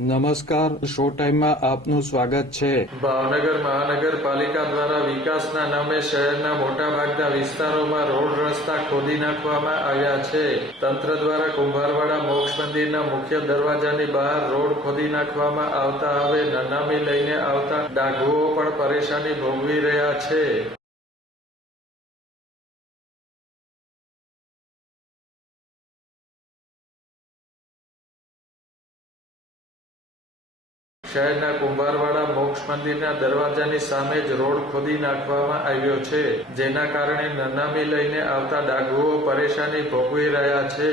નમસ્કાર, શો ટાઈમમાં આપનું સ્વાગત છે. ભાવનગર મહાનગરપાલિકા દ્વારા વિકાસના નામે શહેરના મોટાભાગના વિસ્તારોમાં રોડ રસ્તા ખોદી નાખવામાં આવ્યા છે. તંત્ર દ્વારા કુંભારવાડા મોક્ષ મંદિરના મુખ્ય દરવાજાની બહાર રોડ ખોદી નાખવામાં આવતા હવે નનામી લઈને આવતા ડાઘુઓ પણ પરેશાની ભોગવી રહ્યા છે. શહેરના કુંભારવાડા મોક્ષ મંદિરના દરવાજાની સામે જ રોડ ખોદી નાખવામાં આવ્યો છે, જેના કારણે નનામી લઈને આવતા ડાઘુઓ પરેશાની ભોગવી રહ્યા છે.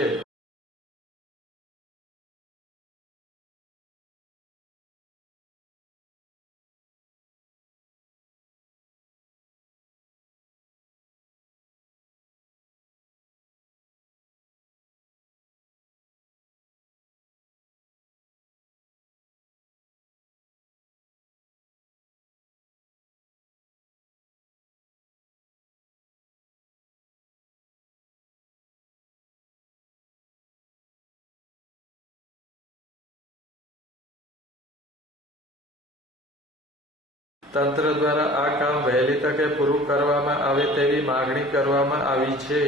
તંત્ર દ્વારા આ કામ વહેલી તકે પૂરું કરવામાં આવે તેવી માગણી કરવામાં આવી છે.